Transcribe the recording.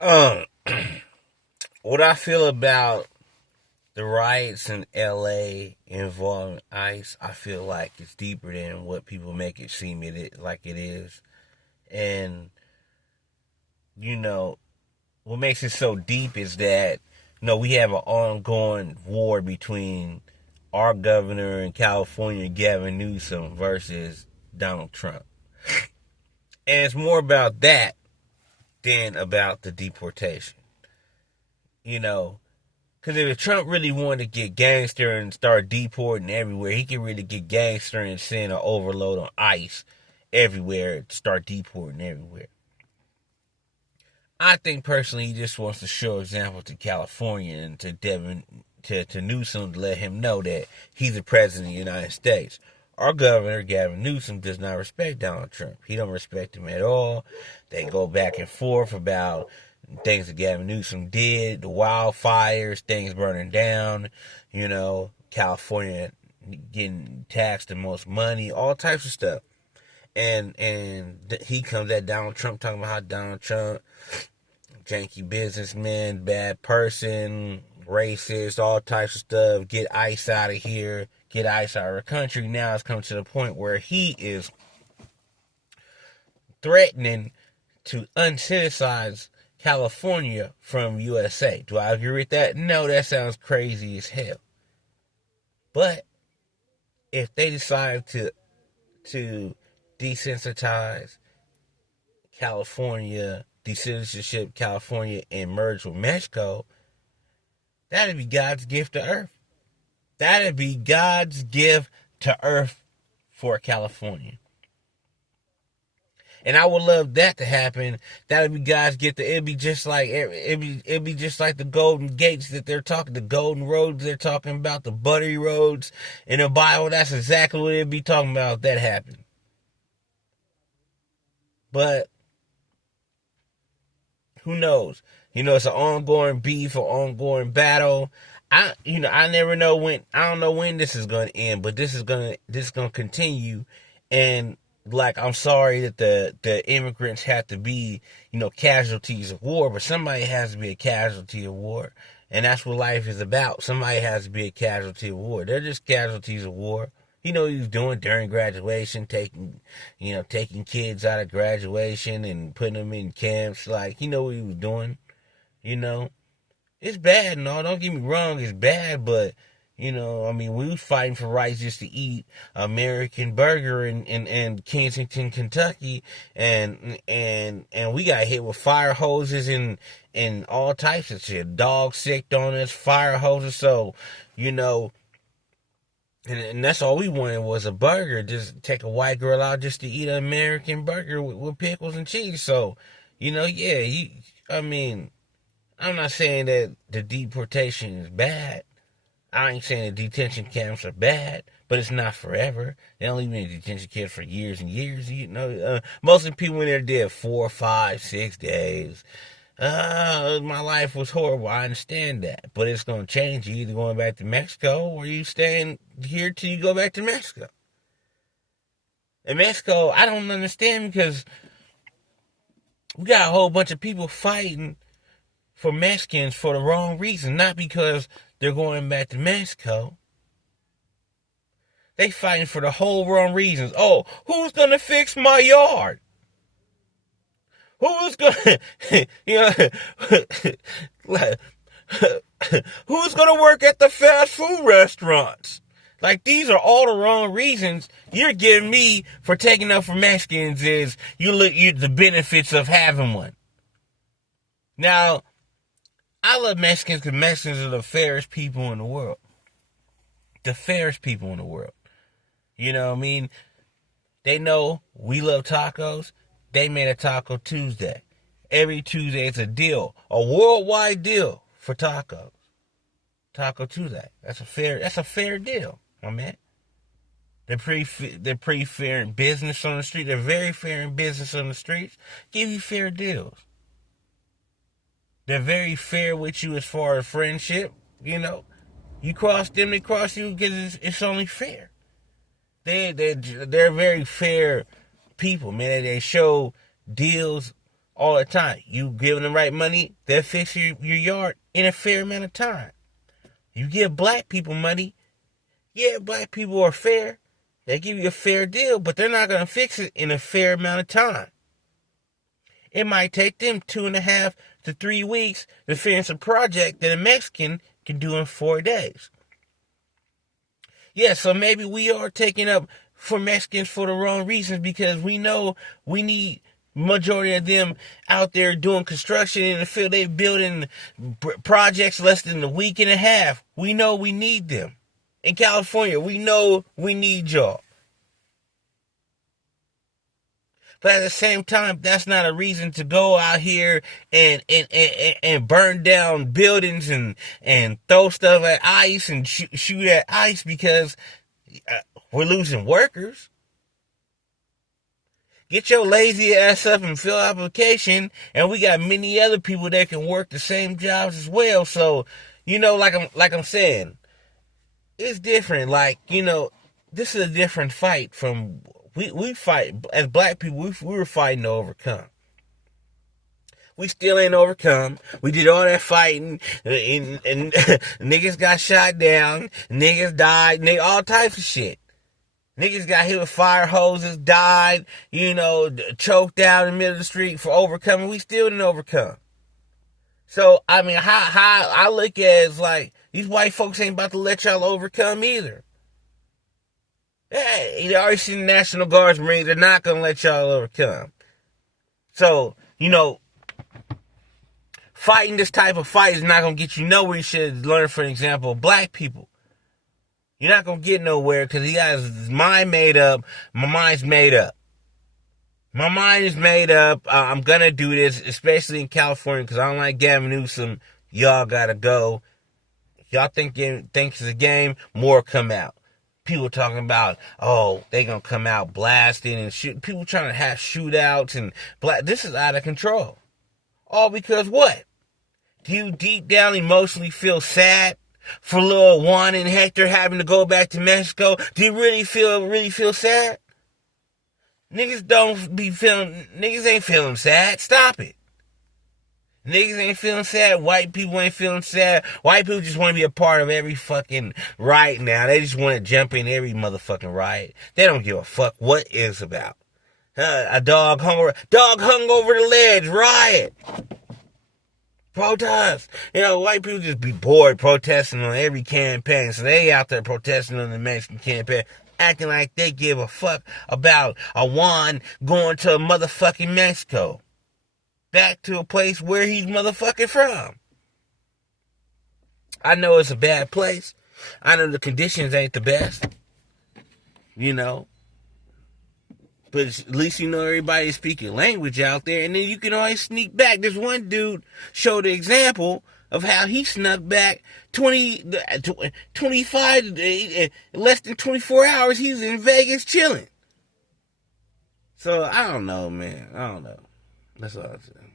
Um, what I feel about the riots in LA involving ICE, I feel like it's deeper than what people make it seem like it is. And, you know, what makes it so deep is that, we have an ongoing war between our governor in California, Gavin Newsom, versus Donald Trump. And it's more about that than about the deportation. You know, because if Trump really wanted to get gangster and start deporting everywhere, he could really get gangster and send an overload on ICE everywhere to start deporting everywhere. I think personally he just wants to show example to California and to to Newsom, to let him know that he's the president of the United States. Our governor, Gavin Newsom, does not respect Donald Trump. He don't respect him at all. They go back and forth about things that Gavin Newsom did, the wildfires, things burning down, California getting taxed the most money, all types of stuff. And he comes at Donald Trump talking about how Donald Trump, janky businessman, bad person, racist, all types of stuff, get ICE out of here, get ICE out of our country. Now it's come to the point where he is threatening to uncitizenize California from USA. Do I agree with that? No, that sounds crazy as hell. But if they decide to desensitize California, decitizenship California, and merge with Mexico, that'd be God's gift to Earth. That'd be God's gift to Earth for California. And I would love that to happen. That'd be God's gift. It'd be just like the golden gates that they're talking, the golden roads they're talking about, the buttery roads in the Bible. That's exactly what it'd be talking about if that happened. But who knows? It's an ongoing beef, an ongoing battle. I never know when. I don't know when this is going to end, but this is going to continue. And I'm sorry that the immigrants have to be, casualties of war, but somebody has to be a casualty of war. And that's what life is about. Somebody has to be a casualty of war. They're just casualties of war. He was doing during graduation, taking kids out of graduation and putting them in camps. What he was doing. It's bad and all. Don't get me wrong, it's bad, but we was fighting for rights just to eat American burger in Kensington, Kentucky, and we got hit with fire hoses and all types of shit. Dogs sicked on us, fire hoses. So, and that's all we wanted was a burger. Just take a white girl out just to eat an American burger with pickles and cheese. So, I'm not saying that the deportation is bad. I ain't saying the detention camps are bad, but it's not forever. They don't leave me in detention camps for years and years. Most of the people in there did 4, 5, 6 days. My life was horrible. I understand that, but it's going to change. You either going back to Mexico or you staying here till you go back to Mexico. In Mexico, I don't understand because we got a whole bunch of people fighting for Mexicans for the wrong reason, not because they're going back to Mexico. They fighting for the whole wrong reasons. Oh, who's going to fix my yard? Who's going to, who's going to work at the fast food restaurants? These are all the wrong reasons you're giving me for taking up for Mexicans is the benefits of having one. Now, I love Mexicans because Mexicans are the fairest people in the world. The fairest people in the world. You know what I mean? They know we love tacos. They made a Taco Tuesday. Every Tuesday it's a deal. A worldwide deal for tacos. Taco Tuesday. That's a fair deal, my man. They're pretty fair in business on the street. They're very fair in business on the streets. Give you fair deals. They're very fair with you as far as friendship. You cross them, they cross you because it's only fair. They're very fair people, man. They show deals all the time. You give them the right money, they'll fix your yard in a fair amount of time. You give black people money, yeah, black people are fair. They give you a fair deal, but they're not going to fix it in a fair amount of time. It might take them 2.5 to 3 weeks to finish a project that a Mexican can do in 4 days. Yeah, so maybe we are taking up for Mexicans for the wrong reasons, because we know we need majority of them out there doing construction in the field. They building projects less than a week and a half. We know we need them. In California, we know we need y'all. But at the same time, that's not a reason to go out here and burn down buildings and throw stuff at ICE and shoot at ICE because we're losing workers. Get your lazy ass up and fill out application, and we got many other people that can work the same jobs as well. So, like I'm saying, it's different. Like, this is a different fight from we fight as black people. We were fighting to overcome. We still ain't overcome. We did all that fighting, and niggas got shot down, niggas died, all types of shit. Niggas got hit with fire hoses, died, choked out in the middle of the street for overcoming. We still didn't overcome. So, I mean, how I look at it is like, these white folks ain't about to let y'all overcome either. Hey, you already seen the National Guards, Marines, they're not going to let y'all overcome. So, fighting this type of fight is not going to get you nowhere. You should learn, for example, black people. You're not going to get nowhere because he got his mind made up. My mind's made up. My mind is made up. I'm going to do this, especially in California, because I don't like Gavin Newsome. Y'all got to go. Y'all think it's a game, more come out. People talking about, they going to come out blasting and shoot. People trying to have shootouts and this is out of control. All because what? Do you deep down emotionally feel sad for little Juan and Hector having to go back to Mexico? Do you really feel sad? Niggas ain't feeling sad. Stop it. Niggas ain't feeling sad. White people ain't feeling sad. White people just want to be a part of every fucking riot now. They just want to jump in every motherfucking riot. They don't give a fuck what it's about. A dog hung over the ledge. Riot. Protest. White people just be bored protesting on every campaign. So they out there protesting on the Mexican campaign, acting like they give a fuck about a Juan going to motherfucking Mexico. Back to a place where he's motherfucking from. I know it's a bad place. I know the conditions ain't the best. But at least everybody's speaking language out there, and then you can always sneak back. This one dude showed an example of how he snuck back 25, less than 24 hours. He was in Vegas chilling. So, I don't know, man. I don't know. That's all I'm saying.